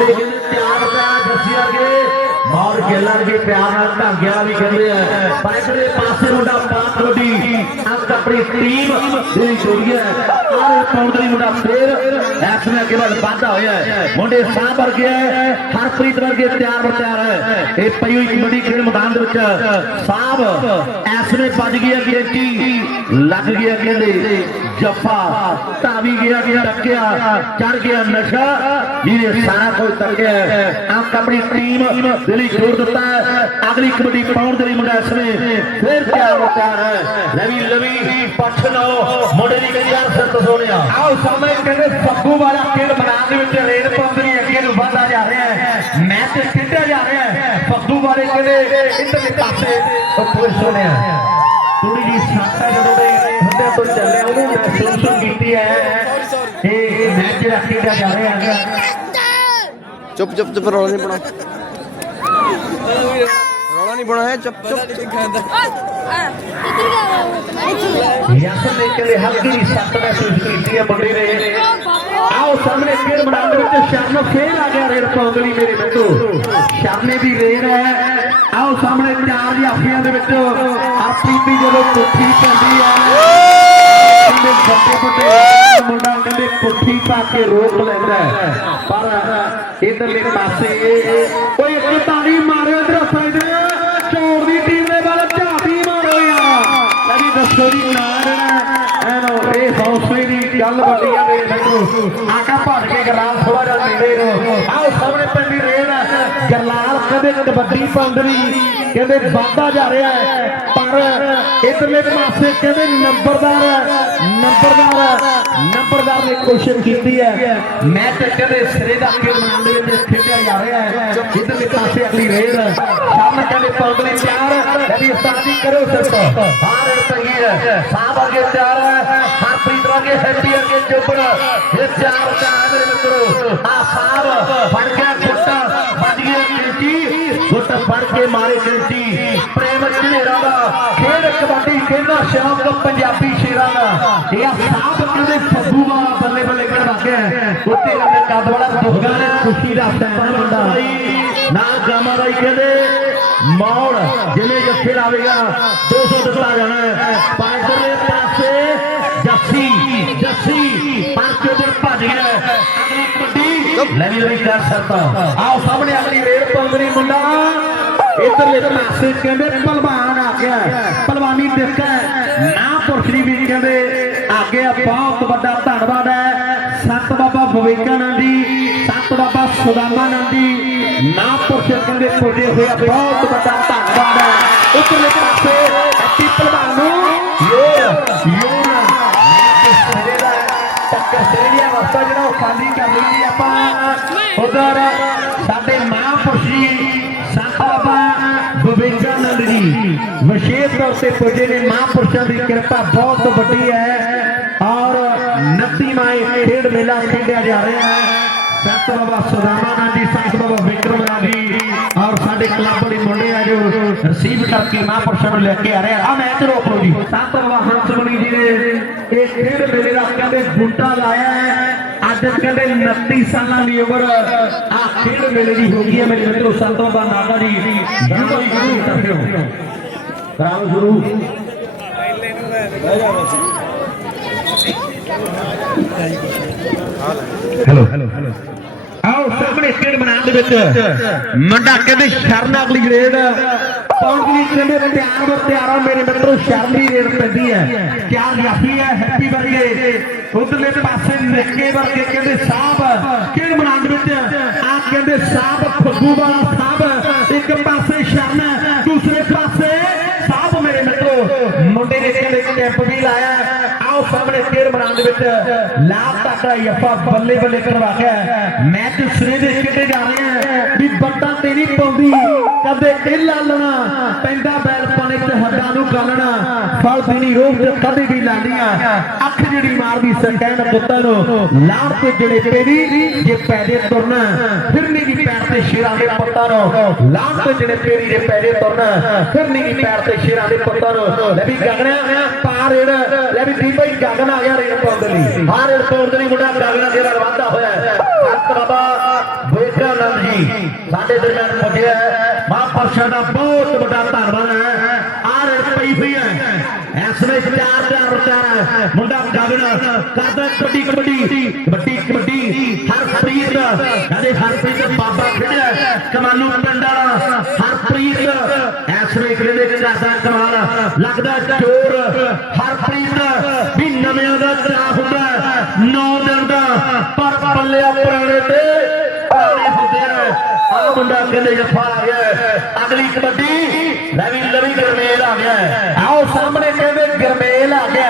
ਮੁੰਡੇ ਕਹਿੰਦੇ ਤਿਆਰ ਪਿਆ ਜੱਸੀ ਅਗੇ ਮੌਰ ਖੇਲਣ ਦੇ ਪਿਆਰ ਨਾਲ ਢਾਂਗਿਆ ਵੀ ਕਹਿੰਦੇ ਆ। ਪਰ ਇਧਰੇ ਪਾਸੇ ਮੁੰਡਾ ਪਾਸ ਕਬੱਡੀ ਅੰਕ ਆਪਣੀ ਟੀਮ ਦੀ ਜੋੜੀ ਹੈ ਆਰੇ ਪੌਂਦਰੀ ਮੁੰਡਾ ਫੇਰ ਐਸ ਨੇ ਅੱਗੇ ਵੱਲ ਵਾਧਾ ਹੋਇਆ ਮੁੰਡੇ ਸਾਹ ਵਰਗੇ ਹੈ, ਹਰਪ੍ਰੀਤ ਵਰਗੇ ਤਿਆਰ ਬਰ ਹੈ। ਇਹ ਪਈ ਹੋਈ ਕਬੱਡੀ ਖੇਡ ਮੈਦਾਨ ਦੇ ਵਿੱਚ ਸਾਹਿਬ ਐਸ ਨੇ ਵੱਜ ਗਈ ਹੈ ਗੇਟੀ ਲੱਗ ਗਿਆ ਕਹਿੰਦੇ, ਜੱਫਾ, ਧਾਵੀ ਗਿਆ ਗਿਆ ਟੱਕਿਆ ਚੜ ਗਿਆ ਨਸ਼ਾ, ਜਿਹਨੇ ਸਾਰਾ ਕੁਝ ਤੱਕਿਆ ਅੰਕ ਆਪਣੀ ਟੀਮ ਦੇ ਲਈ ਜੋੜ ਦਿੱਤਾ ਹੈ। ਅਗਲੀ ਕਬੱਡੀ ਪਾਉਣ ਦੇ ਲਈ ਮੁੰਡਾ ਇਸ ਨੇ ਫਿਰ ਤਿਆਰ ਹੋ ਤਿਆਰ ਹੈ। ਲਵੀ ਲਵੀ ਪੱਛ ਲਓ ਮੁੰਡੇ ਦੀ ਕਹਿੰਦੀ ਯਾਰ ਸਿਰ ਤੋਂ ਸੋਹਣਿਆ ਆਓ ਸਾਹਮਣੇ ਕਹਿੰਦੇ ਫੱਗੂ ਵਾਲਾ ਖੇਡ ਮੈਦਾਨ ਦੇ ਵਿੱਚ ਰੇਡ ਪੌਂਦਰੀ ਅੱਗੇ ਨੂੰ ਵਧਦਾ ਜਾ ਰਿਹਾ ਹੈ। ਮੈਚ ਖੇਡਿਆ ਜਾ ਰਿਹਾ ਹੈ। ਫੱਗੂ ਵਾਲੇ ਕਹਿੰਦੇ ਇੱਧਰਲੇ ਪਾਸੇ ਉੱਪਰ ਸੁਣਿਆ ਥੋੜੀ ਜੀ ਸੱਟ ਹੈ ਜਦੋਂ ਦੇ ਹੁੰਦੇ ਤੋਂ ਚੱਲਿਆ ਉਹਨੂੰ ਮਹਿਸੂਸ ਕੀਤੀ ਹੈ। ਇਹ ਮੈਚ ਜਿਹੜਾ ਖੇਡਿਆ ਜਾ ਰਿਹਾ ਹੈ ਚੁੱਪ ਚੁੱਪ ਚੁੱਪ ਰੌਲਾ ਨਹੀਂ ਪਾਉਣਾ। ਰੌਲਾ ਨਹੀਂ ਪਾਉਣਾ ਹੈ ਚੁੱਪ ਚੁੱਪ। ਯਾਸਰ ਨੇ ਕਹਿੰਦੇ ਹਲਕੀ ਸੱਟ ਮਹਿਸੂਸ ਕੀਤੀ ਹੈ ਮੁੰਡੇ ਨੇ ਆਓ ਸਾਹਮਣੇ ਖੇਡ ਮੈਦਾਨ ਦੇ ਵਿੱਚ ਸ਼ਰਨ ਫੇਰ ਆ ਗਿਆ ਰੇਡ ਪੌਂਗਲੀ ਮੇਰੇ ਮਿੱਤਰੋ। ਸ਼ਰਨੇ ਦੀ ਰੇਡ ਹੈ। ਆਓ ਸਾਹਮਣੇ ਚਾਰ ਜਾਫੀਆਂ ਦੇ ਵਿੱਚ ਆਪੀ ਦੀ ਜਦੋਂ ਪੁੱਠੀ ਪੈਂਦੀ ਹੈ। ਕਹਿੰਦੇ ਵੱਡੇ ਵੱਡੇ ਮੁੰਡਾ ਕਹਿੰਦੇ ਪੁੱਠੀ ਪਾ ਕੇ ਰੋਕ ਲੈਂਦਾ ਪਰ ਇਧਰਲੇ ਪਾਸੇ ਕੋਈ ਇੱਕ ਤਾੜੀ ਮਾਰਿਓ ਇਧਰ ਗਰਲਾਲ ਕਦੇ ਕਬੱਡੀ ਪਾਉਂਦਰੀ ਕਹਿੰਦੇ ਵਾਧਾ ਜਾ ਰਿਹਾ ਹੈ, ਪਰ ਇਧਰਲੇ ਪਾਸੇ ਕਹਿੰਦੇ ਨੰਬਰਦਾਰ ਨੰਬਰਦਾਰ ਨੰਬਰਦਾਰ ਨੇ ਕੋਸ਼ਿਸ਼ ਕੀਤੀ ਹੈ। ਮੈਚ ਕਹਿੰਦੇ ਸਿਰੇ ਦਾ ਖੇਡ ਮੈਦਾਨ ਦੇ ਵਿੱਚ ਖੇਡਿਆ ਜਾ ਰਿਹਾ ਹੈ, ਇਧਰਲੇ ਪਾਸੇ ਅਗਲੀ ਰੇਡ ਸਾਹਮਣੇ ਕਹਿੰਦੇ ਪਾਉਂਦਰੀ ਚਾਰ, ਕਹਿੰਦੀ ਉਸਤਾਦੀ ਕਰੋ ਸਿਰਫ। ਹਾਂ ਰੇਡ ਪਈ ਹੈ ਸਾਹ ਅੱਗੇ ਚਾਰ ਹੈ, ਹਰਪ੍ਰੀਤ ਵਰਗੇ ਹੈਪੀ ਅੱਗੇ ਚੋਪੜ ਇਹ ਚਾਰ ਚਾਰ ਮੇਰੇ ਮਿੱਤਰੋ ਆ ਸਾਹ ਫੜ ਗਿਆ ਫੜ ਕੇ ਮਾਰੇ ਕਿੰਚੀ ਪ੍ਰੇਮ ਝਨੇਰਾ ਦਾ ਖੇਡ ਕਬੱਡੀ ਖੇਡਦਾ ਸ਼ੌਕ ਪੰਜਾਬੀ ਸ਼ੇਰਾਂ ਦਾ। ਇਹ ਆ ਸਾਹ ਕਹਿੰਦੇ ਫੱਗੂ ਵਾਲਾ ਬੱਲੇ ਬੱਲੇ ਕਰਵਾ ਕੇ ਉੱਤੇ ਲੰਮੇ ਕੱਦ ਵਾਲਾ ਦੁੱਗਾ ਨੇ ਖੁਸ਼ੀ ਦਾ ਸੈਨ ਮੁੰਡਾ। ਨਾ ਗਾਮਾ ਬਾਈ ਕਹਿੰਦੇ, ਮੌੜ ਜਿਵੇਂ ਜੱਥੇ ਲਾਵੇਗਾ 200 ਦਿੱਤਾ ਜਾਣਾ ਹੈ। ਪਾਇਦਰਲੇ ਪਾਸੇ ਜੱਸੀ ਜੱਸੀ, ਪਰ ਕਿਧਰ ਭੱਜ ਗਿਆ। ਅਗਲੀ ਵੀ ਕਰ ਸਕਦਾ ਆਓ ਸਾਹਮਣੇ ਅਗਲੀ ਰੇਡ ਪੰਗਰੀ ਮੁੰਡਾ। ਇਧਰਲੇ ਪਾਸੇ ਕਹਿੰਦੇ ਪਹਿਲਵਾਨ ਆ ਗਿਆ। ਪਹਿਲਵਾਨੀ ਦਿੱਕਾ ਨਾ ਪੁਰਸ਼ੀ ਵੀ ਕਹਿੰਦੇ, ਅੱਗੇ ਬਹੁਤ ਵੱਡਾ ਧੰਨਵਾਦ ਹੈ। ਸੰਤ ਬਾਬਾ ਵਿਵੇਕਾਨੰਦ ਜੀ, ਸੰਤ ਬਾਬਾ ਸੁਦਾਮਾਨੰਦ ਜੀ। ਨਾ ਪੁਰਸ਼ ਕਹਿੰਦੇ ਪੁੱਜੇ ਹੋਇਆ ਬਹੁਤ ਵੱਡਾ ਧੰਨਵਾਦ ਹੈ। ਉਧਰਲੇ ਪਾਸੇ ਅੱਤੀ ਪਹਿਲਵਾਨ ਨੂੰ ਆਪਾਂ ਉਧਰ ਸਾਡੇ ਮਹਾਂਪੁਰਸ਼ ਜੀ ਸੰਤ ਬਾਬਾ ਵਿਵੇਕਾਨੰਦ ਜੀ ਵਿਸ਼ੇਸ਼ ਤੌਰ ਤੇ ਪੁੱਜੇ ਨੇ ਮਹਾਂਪੁਰਸ਼ਾਂ ਦੀ ਕਿਰਪਾ ਬਹੁਤ ਵੱਡੀ ਹੈ ਔਰ 29 ਮਾਈ ਖੇਡ ਮੇਲਾ ਖੇਡਿਆ ਜਾ ਰਿਹਾ ਹੈ ਸੰਤ ਬਾਬਾ ਸੁਦਾਮਾਨੰਦ ਜੀ ਸੰਤ ਬਾਬਾ ਵਿਕਰਮ ਰਾਜ ਜੀ ਔਰ ਸਾਡੇ ਕਲੱਬ ਦੇ ਮੁੰਡੇ ਆ ਜੋ ਰਿਸੀਵ ਕਰਕੇ ਮਹਾਂਪੁਰਸ਼ਾਂ ਨੂੰ ਲੈ ਕੇ ਆ ਰਹੇ ਆ ਆਹ ਮੈਚ ਰੋਕ ਲਓ ਜੀ ਸੰਤ ਬਾਬਾ ਹੰਸਮਣੀ ਜੀ ਨੇ ਇਹ ਖੇਡ ਮੇਲੇ ਦਾ ਅੱਜ ਕਹਿੰਦੇ 29 ਸਾਲਾਂ ਦੀ ਉਮਰ ਆ ਖੇਡ ਮੇਲੇ ਦੀ ਹੋ ਗਈ ਹੈ। ਮੇਰੇ ਮਿੱਤਰੋ, ਸੰਤ ਬਾਬਾ ਨਾਗਾ ਜੀ ਜਰੂਰ ਜਰੂਰ ਕਰਦੇ ਹੋ। ਕਰਾਓ ਸ਼ੁਰੂ ਹੈਲੋ ਹੈਲੋ ਆਓ ਸਾਹਮਣੇ ਮੈਦਾਨ ਦੇ ਵਿੱਚ ਮੁੰਡਾ ਕਹਿੰਦੇ ਸ਼ਰਨ ਅਗਲੀ ਰੇਡ ਪੌਂਡਲੀ ਕਹਿੰਦੇ ਤਿਆਰ ਬਰ ਤਿਆਰਾ ਮੇਰੇ ਮਿੱਤਰੋ ਸ਼ਰਮੀ ਦੀ ਰੇਡ ਪੈਂਦੀ ਹੈ। ਚਾਰ ਜਾਫੀ ਹੈ, ਹੈਪੀ ਵਰਗੇ। ਉਧਰਲੇ ਪਾਸੇ ਨਿੱਕੇ ਵਰਗੇ ਕਹਿੰਦੇ ਸਾਹਿਬ ਖੇਡ ਮੈਦਾਨ ਦੇ ਵਿੱਚ? ਆ ਕਹਿੰਦੇ ਸਾਹਿਬ, ਫੱਗੂ ਵਾਲਾ ਦੇ ਵਿੱਚ ਲਾਭ ਤੱਕ ਯਫਾ ਬੱਲੇ ਬੱਲੇ ਕਰਵਾ ਕੇ ਮੈਚ ਸਿਰੇ ਦੇ ਖੇਡੇ ਜਾ ਰਹੇ ਵੀ ਬੱਟਾ ਤੇ ਨਹੀਂ ਪਾਉਂਦੀ। ਕਦੇ ਇਹ ਲਾਲਣਾ ਪੈਂਦਾ ਬੈਲ ਪਾਣੇ ਤੇ ਹੱਡਾਂ ਨੂੰ ਗਾਲਣਾ। ਫਲ ਦੇਣੀ ਰੋਹ ਤੇ ਕਦੇ ਵੀ ਲਾਂਦੀਆਂ ਅੱਖ ਜਿਹੜੀ ਮਾਰਦੀ ਸਕੈਨ ਪੁੱਤਾਂ ਨੂੰ, ਲਾੜ ਤੇ ਜਿਹੜੇ ਤੇਰੀ, ਜੇ ਪੈਦੇ ਤੁਰਨਾ ਫਿਰਨੀ ਦੀ ਪੈਰ ਤੇ ਸ਼ੇਰਾਂ ਦੇ ਪੁੱਤਾਂ ਨੂੰ। ਲਾੜ ਤੇ ਜਿਹੜੇ ਤੇਰੀ ਦੇ ਪੈਦੇ ਤੁਰਨਾ ਫਿਰਨੀ ਦੀ ਪੈਰ ਤੇ ਸ਼ੇਰਾਂ ਦੇ ਪੁੱਤਾਂ ਨੂੰ। ਲੈ ਵੀ ਗਗਣਾ ਪਾਰ ਰੇੜ। ਲੈ ਵੀ ਦੀਪਾ ਹੀ ਗਗਨ ਆ ਗਿਆ ਰੇੜ ਪਾਉਣ ਦੇ ਲਈ ਹਾਂ ਰੇੜ ਦੇ ਲਈ ਮੁੰਡਾ ਵਾਧਾ ਹੋਇਆ ਹੈ। ਸੰਤ ਬਾਬਾ ਬੇਕਰ ਸਾਡੇ ਦਰਮਿਆਨ ਪਹੁੰਚਿਆ ਮਹਾਂਪੁਰਸ਼ਾਂ ਦਾ ਬਹੁਤ ਵੱਡਾ ਧੰਨਵਾਦ ਹੈ। ਆਹ ਪਈ ਹੋਈ ਹੈ। ਇਸ ਵਿੱਚ ਚਾਰ ਚਾਰ ਚਾਰ ਮੁੰਡਾ ਗਗਨ ਕਰਦਾ ਕਬੱਡੀ ਕਬੱਡੀ। ਕਬੱਡੀ ਕਬੱਡੀ। ਹਰਪ੍ਰੀਤ ਕਦੇ ਹਰਪ੍ਰੀਤ ਬਾਬਾ ਖੇਡਿਆ ਕਮਾਲੂ ਪਿੰਡ ਹਰਪ੍ਰੀਤ ਇਸ ਵਿੱਚ ਦੇ ਕਰਦਾ ਕਮਾਲ। ਲੱਗਦਾ ਚੋਰ, ਹਰ ਵੀ ਨਵਿਆਂ ਦਾ ਚਾਹ ਹੁੰਦਾ ਨੌ ਦਿਨ ਦਾ ਪਰ ਪੱਲਿਆ ਪੁਰਾਣੇ ਤੇ ਭਾਣੇ ਹੁੰਦੇ ਆ ਆਹ ਮੁੰਡਾ ਕਹਿੰਦੇ ਜੱਫਾ ਆ ਗਿਆ। ਅਗਲੀ ਕਬੱਡੀ ਲਵੀ ਲਵੀ ਗਰਮੇਲ ਆ ਗਿਆ। ਆਓ ਸਾਹਮਣੇ ਕਹਿੰਦੇ ਗਰਮੇਲ ਆ ਗਿਆ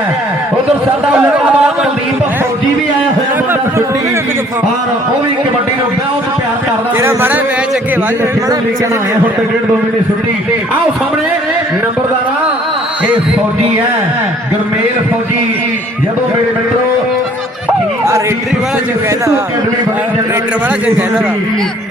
ਉਧਰ ਸਾਡਾ ਲਗਾਵਾ ਕੁਲਦੀਪ ਫੌਜੀ ਵੀ ਆਇਆ ਹੋਇਆ ਮੁੰਡਾ ਛੁੱਟੀ ਔਰ ਉਹ ਵੀ ਕਬੱਡੀ ਨੂੰ ਬਹੁਤ ਪਿਆਰ ਕਰਦਾ ਤੇਰਾ ਮਾੜਾ ਮੈਚ ਅੱਗੇ ਵੱਧ ਮਾੜਾ ਲਿਖਣਾ ਆਇਆ ਹੁਣ ਤੇ ਡੇਢ ਦੋ ਮਹੀਨੇ ਛੁੱਟੀ ਆਓ ਸਾਹਮਣੇ ਨੰਬਰਦਾਰਾ ਇਹ ਫੌਜੀ ਹੈ ਗਰਮੇਲ ਫੌਜੀ ਜਦੋਂ ਮੇਰੇ ਮਿੱਤਰੋ ਰੇਡਰ ਵਾਲਾ ਚੰਗਾ ਇਹਦਾ ਵਾ। ਰੇਡਰ ਵਾਲਾ ਚੰਗਾ ਇਹਦਾ ਵਾ।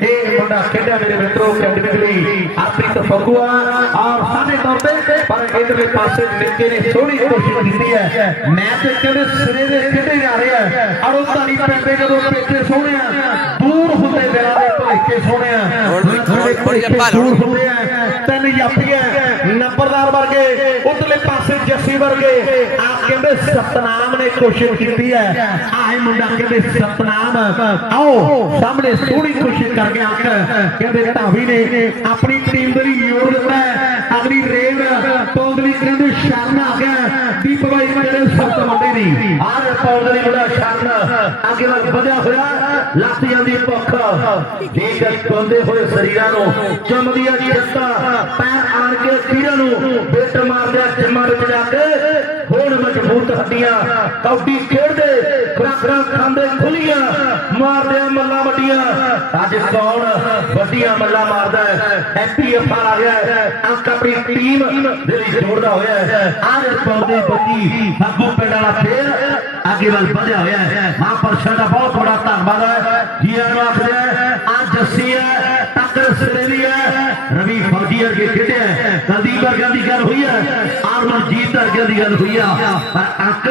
ਇਹ ਮੁੰਡਾ ਖੇਡਿਆ ਮੇਰੇ ਮਿੱਤਰੋ ਕੈਟੇਗਰੀ ਆਪਣੀ ਤਫਗੂਆ ਔਰ ਸਾਡੇ ਤੌਰ ਤੇ ਪਰ ਇਧਰਲੇ ਪਾਸੇ ਨਿੱਕੇ ਨੇ ਸੋਹਣੀ ਕੋਸ਼ਿਸ਼ ਕੀਤੀ ਹੈ ਮੈਚ ਕਹਿੰਦੇ ਸਿਰੇ ਦੇ ਖੇਡੇ ਜਾ ਰਿਹਾ ਉਹ ਤਾਲੀ ਪੈਂਦੇ ਜਦੋਂ ਪੇਚੇ ਸੋਹਣੇ ਆ ਦੂਰ ਹੁੰਦੇ ਦਿਲਾਂ ਦੇ ਭਲੇਖੇ ਸੋਹਣੇ ਆ ਹੁਣ- ਜੱਫਾ ਦੂਰ ਲਾਉਣਾ। ਹੁੰਦੇ ਆ ਤਿੰਨ ਜਾਪੀਆਂ ਨੰਬਰਦਾਰ ਵਰਗੇ, ਉਧਰਲੇ ਪਾਸੇ ਜੱਸੀ ਵਰਗੇ। ਆ ਕਹਿੰਦੇ ਸਤਨਾਮ ਨੇ ਕੋਸ਼ਿਸ਼ ਕੀਤੀ ਹੈ। ਆਹ ਮੁੰਡਾ ਕਹਿੰਦੇ ਸਤਨਾਮ, ਆਓ, ਸਾਹਮਣੇ ਸੋਹਣੀ ਕੋਸ਼ਿਸ਼ ਕਰ ਗਿਆ ਕਹਿੰਦੇ ਢਾਵੀ ਨੇ ਆਪਣੀ ਟੀਮ ਦੇ ਲਈ ਯੋਗ ਦਿੱਤਾ ਹੈ। ਅਗਲੀ ਰੇਡ ਪੌਂਦਲੀ ਕਹਿੰਦੇ ਸ਼ਰਨ ਆ ਗਿਆ। ਬਾਈ ਸੱਤ ਮੁੰਡੇ ਦੀ। ਆਹ ਪੌਂਦਲੀ ਮੁੰਡਾ ਸ਼ਰਨ ਅੱਗੇ ਵੱਲ ਵਧਿਆ ਹੋਇਆ, ਲੱਤ ਜਾਂਦੀ ਭੁੱਖ। ਦੇਖ ਕੰਦੇ ਹੋਏ ਸਰੀਰਾਂ ਨੂੰ ਚਮਦੀਆਂ ਦੀ ਰਸਤਾ ਪੈਰ ਆਣ ਕੇ ਤੀਰਾਂ ਨੂੰ ਬਿੱਟ ਮਾਰਦਿਆ ਜੰਮਾਂ ਵਿੱਚ ਜਾ ਕੇ ਹੁਣ ਮਜ਼ਬੂਤ ਹੱਡੀਆਂ। ਕੌਡੀ ਖੇਡਦੇ ਖਰਾਖਰਾਂ ਖਾਂਦੇ ਖੁੱਲੀਆਂ, ਮਾਰਦਿਆਂ ਮੱਲਾਂ ਵੱਡੀਆਂ। ਅੱਜ ਕੌਣ ਵੱਡੀਆਂ ਮੱਲਾਂ ਮਾਰਦਾ ਹੈ। ਐਪੀਐਫ ਆ ਗਿਆ ਹੈ। ਅੰਕ ਆਪਣੀ ਟੀਮ ਦੇ ਲਈ ਜੋੜਦਾ ਹੋਇਆ ਹੈ। ਆਹ ਪੌਦੇ ਬੱਜੀ ਅੱਗੋਂ ਪਿੰਡ ਵਾਲਾ ਫੇਰ ਅੱਗੇ ਵੱਲ ਵਧਿਆ ਹੋਇਆ ਹੈ। ਮਹਾਂਪੁਰਸ਼ਾਂ ਦਾ ਬਹੁਤ ਬੜਾ ਧੰਨਵਾਦ ਹੈ। ਜੀ ਆਇਆਂ ਨੂੰ ਆਖਦੇ ਆ ਆ ਜੱਸੀ ਹੈ ਟੱਕਰ ਸਰੇਲੀ ਹੈ। ਰਵੀ ਫੌਜੀ ਵਰਗੇ ਖੇਡਿਆ। ਕੁਲਦੀਪ ਵਰਗਿਆਂ ਦੀ ਗੱਲ ਹੋਈ ਹੈ ਆਰਮਨਜੀਤ ਵਰਗਿਆਂ ਦੀ ਗੱਲ ਹੋਈ ਆ। ਪਰ ਅੰਕ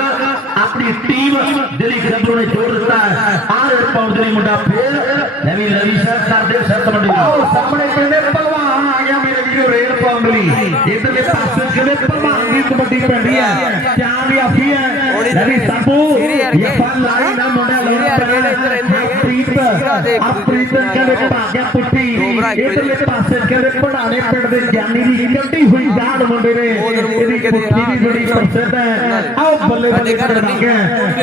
ਆਪਣੀ ਟੀਮ ਦਿੱਲੀ ਗੱਭਰੂ ਨੇ ਜੋੜ ਦਿੱਤਾ ਹੈ। ਆਹ ਰਿਪਾਉਂਡ ਦੇ ਮੁੰਡਾ ਫੇਰ ਨਵੀਂ ਰਵੀ ਸਰ ਕਰਦੇ ਸੱਤ ਮੰਡੀ ਆਓ ਸਾਹਮਣੇ ਕਹਿੰਦੇ ਪਹਿਲਵਾਨ ਆ ਗਿਆ ਮੇਰੇ ਵੀਰੋ ਰੇਲ ਪਾਉਣ ਲਈ। ਇਧਰਲੇ ਪਾਸੇ ਕਹਿੰਦੇ ਪਹਿਲਵਾਨ ਦੀ ਕਬੱਡੀ ਪੈਂਦੀ ਹੈ। ਚਾਰ ਵੀ ਆਫੀ ਹੈ। ਨਵੀਂ ਸੰਭੂ ਇਹ ਫਨ ਪ੍ਰੀਤ ਅਪ੍ਰੀਤ ਕਹਿੰਦੇ ਭਾਗਿਆ ਪੁੱਟੀ। ਇਧਰਲੇ ਪਾਸੇ ਕਹਿੰਦੇ ਪੜਾਣੇ ਪਿੰਡ ਦੇ ਗਿਆਨੀ ਦੀ ਕੱਢੀ ਹੋਈ ਜਾਨ ਮੁੰਡੇ ਨੇ ਇਹਦੀ ਪੁੱਠੀ ਵੀ ਬੜੀ ਪ੍ਰਸਿੱਧ ਹੈ। ਆਓ ਬੱਲੇ ਬੱਲੇ ਕਰਨ ਲੱਗੇ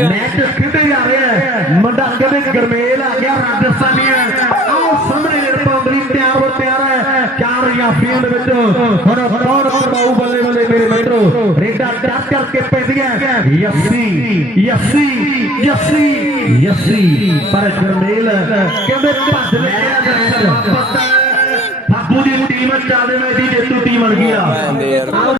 ਮੈਚ ਖੇਡੇ ਜਾ ਰਿਹਾ ਹੈ। ਮੁੰਡਾ ਕਹਿੰਦੇ ਗਰਮੇਲ ਆ ਗਿਆ ਰਾਜਸਥਾਨੀਆਂ ਆਓ ਸਾਹਮਣੇ ਰਪੌਂਦਰੀ ਤਿਆਰ ਹੋ ਤਿਆਰ ਹੈ। ਚਾਰ ਯਾਫੀਆਂ ਦੇ ਵਿੱਚ। ਹੁਣ ਡਰ ਡਰ ਕਰਕੇ ਪੈਂਦੀਆਂ ਯਸੀ ਯਸੀ ਯਸੀ ਯਸੀ। ਪਰ ਗੁਰਮੇਲ ਕਹਿੰਦੇ ਭੱਜ ਲੈ ਵਾਪਸ ਬਾਬੂ ਦੀ ਟੀਮ ਚਾਲੇ ਮੈਚ ਦੀ ਜੇਤੂ ਟੀਮ ਬਣ ਗਈ ਆ।